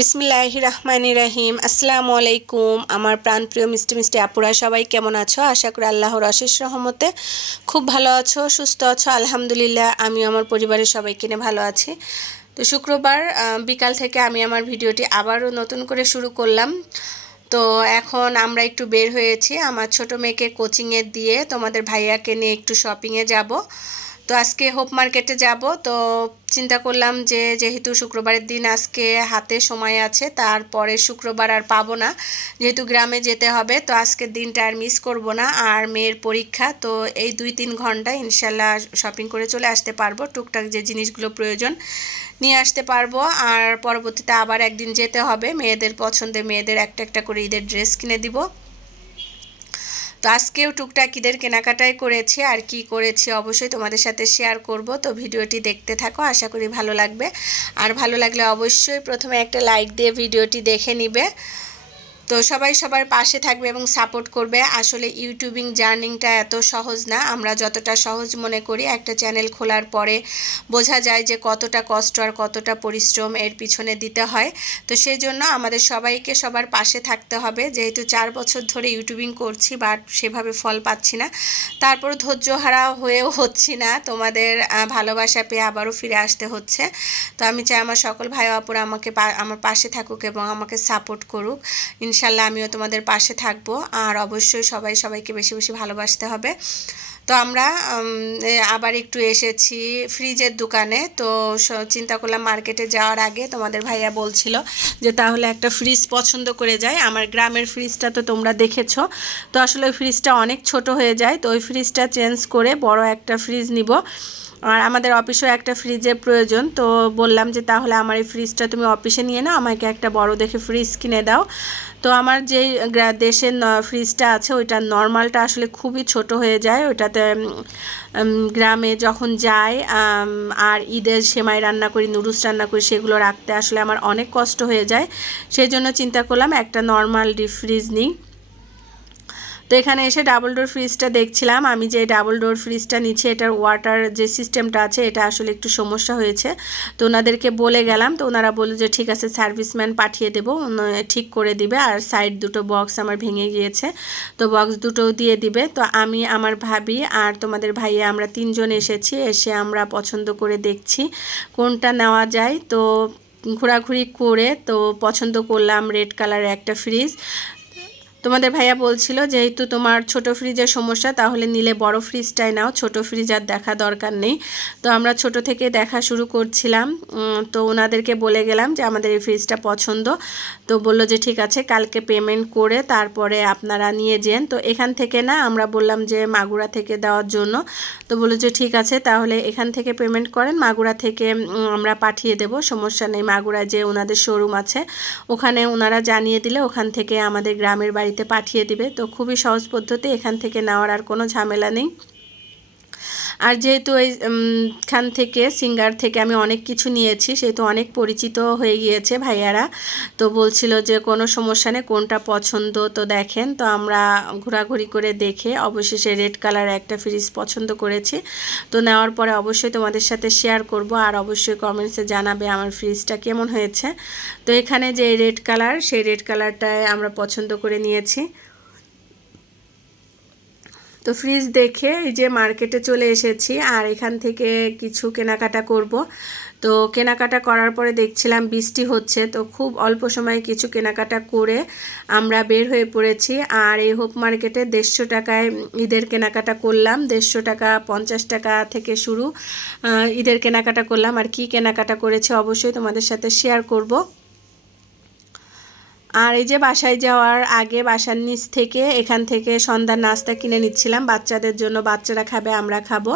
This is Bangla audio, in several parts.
বিসমিল্লাহ রহমান রাহিম। আসসালামু আলাইকুম। আমার প্রাণপ্রিয় মিষ্টি মিষ্টি আপুরা, সবাই কেমন আছো? আশা করি আল্লাহর অশেষ রহমতে খুব ভালো আছো, সুস্থ আছো। আলহামদুলিল্লাহ আমি আমার পরিবারের সবাইকে নিয়ে ভালো আছি। তো শুক্রবার বিকাল থেকে আমি আমার ভিডিওটি আবারও নতুন করে শুরু করলাম। তো এখন আমরা একটু বের হয়েছি। আমার ছোট মেয়েকে কোচিংয়ে দিয়ে তোমাদের ভাইয়াকে নিয়ে একটু শপিংয়ে যাব। তো আজকে হোপ মার্কেটে যাব। তো চিন্তা করলাম যে যেহেতু শুক্রবারের দিন আজকে হাতে সময় আছে, তারপরে শুক্রবার আর পাবো না। যেহেতু গ্রামে যেতে হবে, তো আজকের দিনটা আর মিস করব না। আর মেয়ের পরীক্ষা, তো এই দুই তিন ঘণ্টা ইনশাল্লাহ শপিং করে চলে আসতে পারব। টুকটাক যে জিনিসগুলো প্রয়োজন নিয়ে আসতে পারব। আর পরবর্তীতে আবার একদিন যেতে হবে। মেয়েদের পছন্দে মেয়েদের একটা একটা করে ঈদের ড্রেস কিনে দিব। তো আজকেও টুকটাক ঈদের কেনাকাটাই করেছি, আর কি করেছি অবশ্যই তোমাদের সাথে শেয়ার করব। তো ভিডিওটি দেখতে থাকো, আশা করি ভালো লাগবে। আর ভালো লাগলে অবশ্যই প্রথমে একটা লাইক দিয়ে ভিডিওটি দেখে নিবে। তো সবাই সবার পাশে থাকবে এবং সাপোর্ট করবে। আসলে ইউটিউবিং জার্নিংটা এত সহজ না। আমরা যতটা সহজ মনে করি, একটা চ্যানেল খোলার পরে বোঝা যায় যে কতটা কষ্ট আর কতটা পরিশ্রম এর পিছনে দিতে হয়। তো সেই জন্য আমাদের সবাইকে সবার পাশে থাকতে হবে। যেহেতু চার বছর ধরে ইউটিউবিং করছি, বাট সেভাবে ফল পাচ্ছি না। তারপর ধৈর্য হারা হয়েও হচ্ছি না। তোমাদের ভালোবাসা পেয়ে আবারও ফিরে আসতে হচ্ছে। তো আমি চাই আমার সকল ভাই অপরা আমাকে আমার পাশে থাকুক এবং আমাকে সাপোর্ট করুক। ইনশাল্লাহ আমিও তোমাদের পাশে থাকব। আর অবশ্যই সবাই সবাইকে বেশি বেশি ভালোবাসতে হবে। তো আমরা আবার একটু এসেছি ফ্রিজের দোকানে। তো চিন্তা করলাম মার্কেটে যাওয়ার আগে তোমাদের ভাইয়া বলছিল যে তাহলে একটা ফ্রিজ পছন্দ করে যায়। আমার গ্রামের ফ্রিজটা তো তোমরা দেখেছ। তো আসলে ওই ফ্রিজটা অনেক ছোট হয়ে যায়। তো ওই ফ্রিজটা চেঞ্জ করে বড় একটা ফ্রিজ নিব। আর আমাদের অফিসেও একটা ফ্রিজের প্রয়োজন। তো বললাম যে, তাহলে আমার এই ফ্রিজটা তুমি অফিসে নিয়ে নাও, আমাকে একটা বড় দেখে ফ্রিজ কিনে দাও। তো আমার যেই দেশের ফ্রিজটা আছে, ওইটা নর্মালটা আসলে খুবই ছোট হয়ে যায়। ওইটাতে গ্রামে যখন যাই আর ঈদের সেমাই রান্না করি, নুডলস রান্না করি, সেগুলো রাখতে আসলে আমার অনেক কষ্ট হয়ে যায়। সেই জন্য চিন্তা করলাম একটা নর্মাল ডিপ ফ্রিজ নিই। তো এখানে এসে ডাবল ডোর ফ্রিজটা দেখছিলাম। আমি যে ডাবল ডোর ফ্রিজটা নিচ্ছি, এটার ওয়াটার যে সিস্টেমটা আছে, এটা আসলে একটু সমস্যা হয়েছে। তো ওনাদেরকে বলে গেলাম, তো ওনারা বলল যে, ঠিক আছে সার্ভিসম্যান পাঠিয়ে দেবো ঠিক করে দিবে। আর সাইড দুটো বক্স আমার ভেঙে গিয়েছে, তো বক্স দুটো দিয়ে দিবে। তো আমি, আমার ভাবি আর তোমাদের ভাইয়া, আমরা তিনজন এসেছি, এসে আমরা পছন্দ করে দেখছি কোনটা নেওয়া যায়। তো ঘোরাঘুরি করে, তো পছন্দ করলাম রেড কালারের একটা ফ্রিজ তোমাদের ভাইয়া বলছিল, যেহেতু তোমার ছোট ফ্রিজের সমস্যা, তাহলে নিলে বড় ফ্রিজটাই নাও। ছোট ফ্রিজ আর দেখা দরকার নেই। তো আমরা ছোট থেকে দেখা শুরু করছিলাম। তো ওনাদেরকে বলে গেলাম যে, আমাদের এই ফ্রিজটা পছন্দ। তো বলল যে, ঠিক আছে, কালকে পেমেন্ট করে তারপরে আপনারা নিয়ে যেন। তো এখান থেকে না, আমরা বললাম যে, মাগুরা থেকে দেওয়ার জন্য। তো বলল যে, ঠিক আছে, তাহলে এখান থেকে পেমেন্ট করেন। মাগুরা থেকে আমরা পাঠিয়ে দেব, সমস্যা নেই। মাগুরা যে ওনাদের শোরুম আছে, ওখানে ওনারা জানিয়ে দিলে ওখান থেকে আমাদের গ্রামের বাড়িতে পাঠিয়ে দিবে। তো খুবই সহজ পদ্ধতি এখান থেকে নেওয়ার আর কোনো ঝামেলা নেই। আর যেহেতু এই খান থেকে, সিঙ্গার থেকে আমি অনেক কিছু নিয়েছি, সেহেতু অনেক পরিচিত হয়ে গিয়েছে ভাইয়ারা। তো বলছিল যে কোনো সমস্যা নেই, কোনটা পছন্দ তো দেখেন। তো আমরা ঘোরাঘুরি করে দেখে অবশেষে রেড কালার একটা ফ্রিজ পছন্দ করেছি। তো নেওয়ার পরে অবশ্যই তোমাদের সাথে শেয়ার করব আর অবশ্যই কমেন্টসে জানাবে আমার ফ্রিজটা কেমন হয়েছে। তো এখানে যে রেড কালার, সেই রেড কালারটায় আমরা পছন্দ করে নিয়েছি। তো ফ্রিজ দেখে এই যে মার্কেটে চলে এসেছি আর এখান থেকে কিছু কেনাকাটা করব। তো কেনাকাটা করার পরে দেখছিলাম বৃষ্টি হচ্ছে, তো খুব অল্প সময়ে কিছু কেনাকাটা করে আমরা বের হয়ে পড়েছি। আর এই হোপ মার্কেটে দেড়শো টাকায় ঈদের কেনাকাটা করলাম, দেড়শো টাকা, পঞ্চাশ টাকা থেকে শুরু ঈদের কেনাকাটা করলাম। আর কি কেনাকাটা করেছি অবশ্যই তোমাদের সাথে শেয়ার করব। আর এই যে বাসায় যাওয়ার আগে বাসার নিচ থেকে, এখান থেকে সন্ধ্যার নাস্তা কিনে নিচ্ছিলাম। বাচ্চাদের জন্য বাচ্চারা খাবে, আমরা খাব।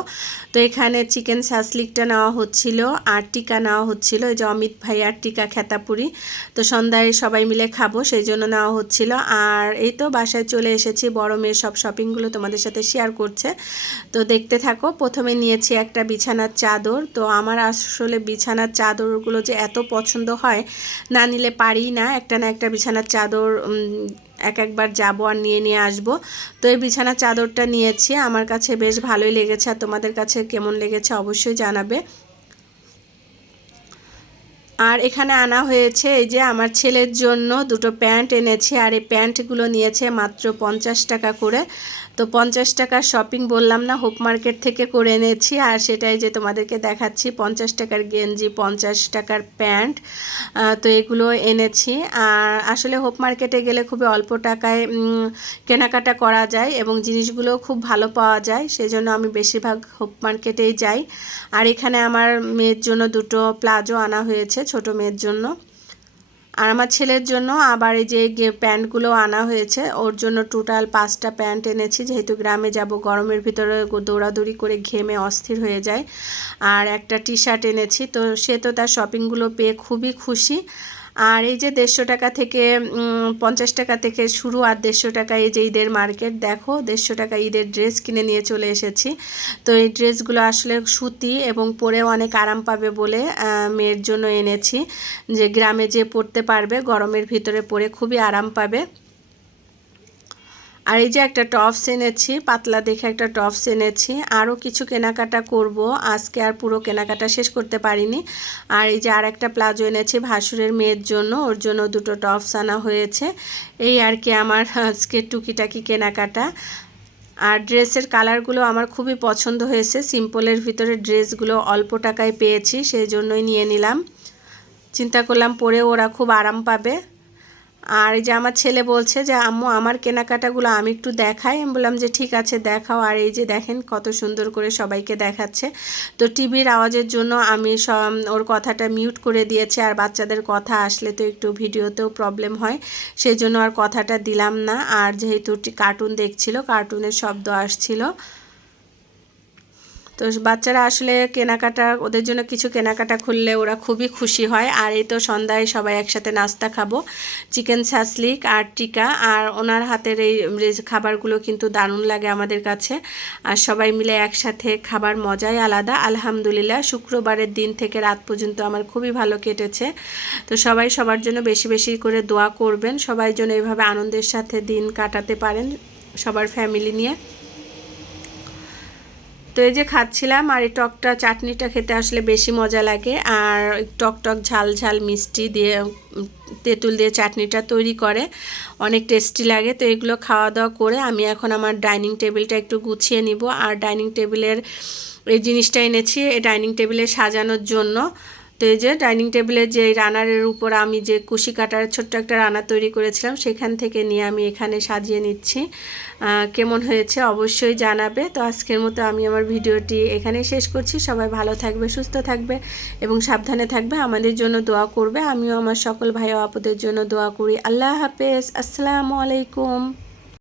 তো এখানে চিকেন সাসলিকটা নেওয়া হচ্ছিল, আর টিকা নেওয়া হচ্ছিল। এই যে অমিত ভাই আর টিকা খেতাপুরি। তো সন্ধ্যায় সবাই মিলে খাব, সেই জন্য নেওয়া হচ্ছিল। আর এই তো বাসায় চলে এসেছি, বড় মেয়ের সব শপিংগুলো তোমাদের সাথে শেয়ার করছে। তো দেখতে থাকো, প্রথমে নিয়েছি একটা বিছানার চাদর। তো আমার আসলে বিছানার চাদরগুলো যে এত পছন্দ হয়, না নিলে পারি না। একটা না একটা বিছানার চাদর এক একবার যাব আর নিয়ে নিয়ে আসব। তো এই বিছানার চাদরটা নিয়েছি, আমার কাছে বেশ ভালোই লেগেছে আর তোমাদের কাছে কেমন লেগেছে অবশ্যই জানাবে। আর এখানে আনা হয়েছে এই যে আমার ছেলের জন্য দুটো প্যান্ট এনেছে, আর এই প্যান্টগুলো নিয়েছে মাত্র পঞ্চাশ টাকা করে। তো পঞ্চাশ টাকার শপিং বললাম না হোপ মার্কেট থেকে করে এনেছি। আর সেটাই যে তোমাদেরকে দেখাচ্ছি, পঞ্চাশ টাকার গেঞ্জি, পঞ্চাশ টাকার প্যান্ট তো এগুলো এনেছি। আর আসলে হোপ মার্কেটে গেলে খুবই অল্প টাকায় কেনাকাটা করা যায় এবং জিনিসগুলো খুব ভালো পাওয়া যায় সেই জন্য আমি বেশিরভাগ হোপ মার্কেটেই যাই। আর এখানে আমার মেয়ের জন্য দুটো প্লাজো আনা হয়েছে, ছোট মেয়ের জন্য। আর আমার ছেলের জন্য আবার এই যে প্যান্টগুলো আনা হয়েছে, ওর জন্য টোটাল পাঁচটা প্যান্ট এনেছি। যেহেতু গ্রামে যাব, গরমের ভিতরে দৌড়াদৌড়ি করে ঘেমে অস্থির হয়ে যায়। আর একটা টি শার্ট এনেছি, তো সে তো তার শপিংগুলো পেয়ে খুবই খুশি। আর এই যে দেড়শো টাকা থেকে পঞ্চাশ টাকা থেকে শুরু আর দেড়শো টাকা এই যে ঈদের মার্কেট, দেখো দেড়শো টাকা ঈদের ড্রেস কিনে নিয়ে চলে এসেছি। তো এই ড্রেসগুলো আসলে সুতি এবং পরেও অনেক আরাম পাবে বলে মেয়ের জন্য এনেছি। যে গ্রামে যে পরতে পারবে, গরমের ভিতরে পরে খুবই আরাম পাবে। আর এই যে একটা টপস এনেছি, পাতলা দেখে একটা টপস এনেছি আরও কিছু কেনাকাটা করব। আজকে আর পুরো কেনাকাটা শেষ করতে পারিনি। আর এই যে আর একটা প্লাজো এনেছি ভাসুরের মেয়ের জন্য, ওর জন্য দুটো টপস আনা হয়েছে। এই আর কি আমার আজকে টুকিটাকি কেনাকাটা। আর ড্রেসের কালারগুলো আমার খুবই পছন্দ হয়েছে। সিম্পলের ভিতরে ড্রেসগুলো অল্প টাকায় পেয়েছি, সেই জন্যই নিয়ে নিলাম। চিন্তা করলাম পরে ওরা খুব আরাম পাবে। আর এই যে আমার ছেলে বলছে যে, আম্মু, আমার কেনাকাটাগুলো আমি একটু দেখাই। আমি বললাম যে, ঠিক আছে, দেখাও। আর এই যে দেখেন কত সুন্দর করে সবাইকে দেখাচ্ছে। তো টিভির আওয়াজের জন্য আমি ওর কথাটা মিউট করে দিয়েছি। আর বাচ্চাদের কথা আসলে তো একটু ভিডিওতেও প্রবলেম হয় সেই জন্য আর কথাটা দিলাম না। আর যেহেতু কার্টুন দেখছিল, কার্টুনের শব্দ আসছিল। তো বাচ্চারা আসলে কেনাকাটা, ওদের জন্য কিছু কেনাকাটা খুললে ওরা খুবই খুশি হয়। আর এই তো সন্ধ্যায় সবাই একসাথে নাস্তা খাব। চিকেন সাসলিক আর টিকা আর ওনার হাতের এই খাবারগুলো কিন্তু দারুণ লাগে আমাদের কাছে। আর সবাই মিলে একসাথে খাবার মজাই আলাদা। আলহামদুলিল্লাহ, শুক্রবারের দিন থেকে রাত পর্যন্ত আমার খুবই ভালো কেটেছে। তো সবাই সবার জন্য বেশি বেশি করে দোয়া করবেন। সবাই যেন এইভাবে আনন্দের সাথে দিন কাটাতে পারেন সবার ফ্যামিলি নিয়ে। তো এই যে খাচ্ছিলাম আর এই টকটা চাটনিটা খেতে আসলে বেশি মজা লাগে। আর টক টক ঝাল ঝাল মিষ্টি দিয়ে তেঁতুল দিয়ে চাটনিটা তৈরি করে। অনেক টেস্টি লাগে। তো এগুলো খাওয়া দাওয়া করে আমি এখন আমার ডাইনিং টেবিলটা একটু গুছিয়ে নিব। আর ডাইনিং টেবিলের, এই জিনিসটা এনেছি, এই ডাইনিং টেবিলে সাজানোর জন্য। তো এই যে ডাইনিং টেবিলের যে রানারের উপর আমি যে কুশি কাটার ছোট্ট একটা রান্না তৈরি করেছিলাম, সেখান থেকে নিয়ে আমি এখানে সাজিয়ে নিচ্ছি। কেমন হয়েছে অবশ্যই জানাবে। তো আজকের মতো আমি আমার ভিডিওটি এখানে শেষ করছি। সবাই ভালো থাকবে, সুস্থ থাকবে এবং সাবধানে থাকবে। আমাদের জন্য দোয়া করবে। আমিও আমার সকল ভাই আপুদের জন্য দোয়া করি। আল্লাহ হাফেজ। আসসালামু আলাইকুম।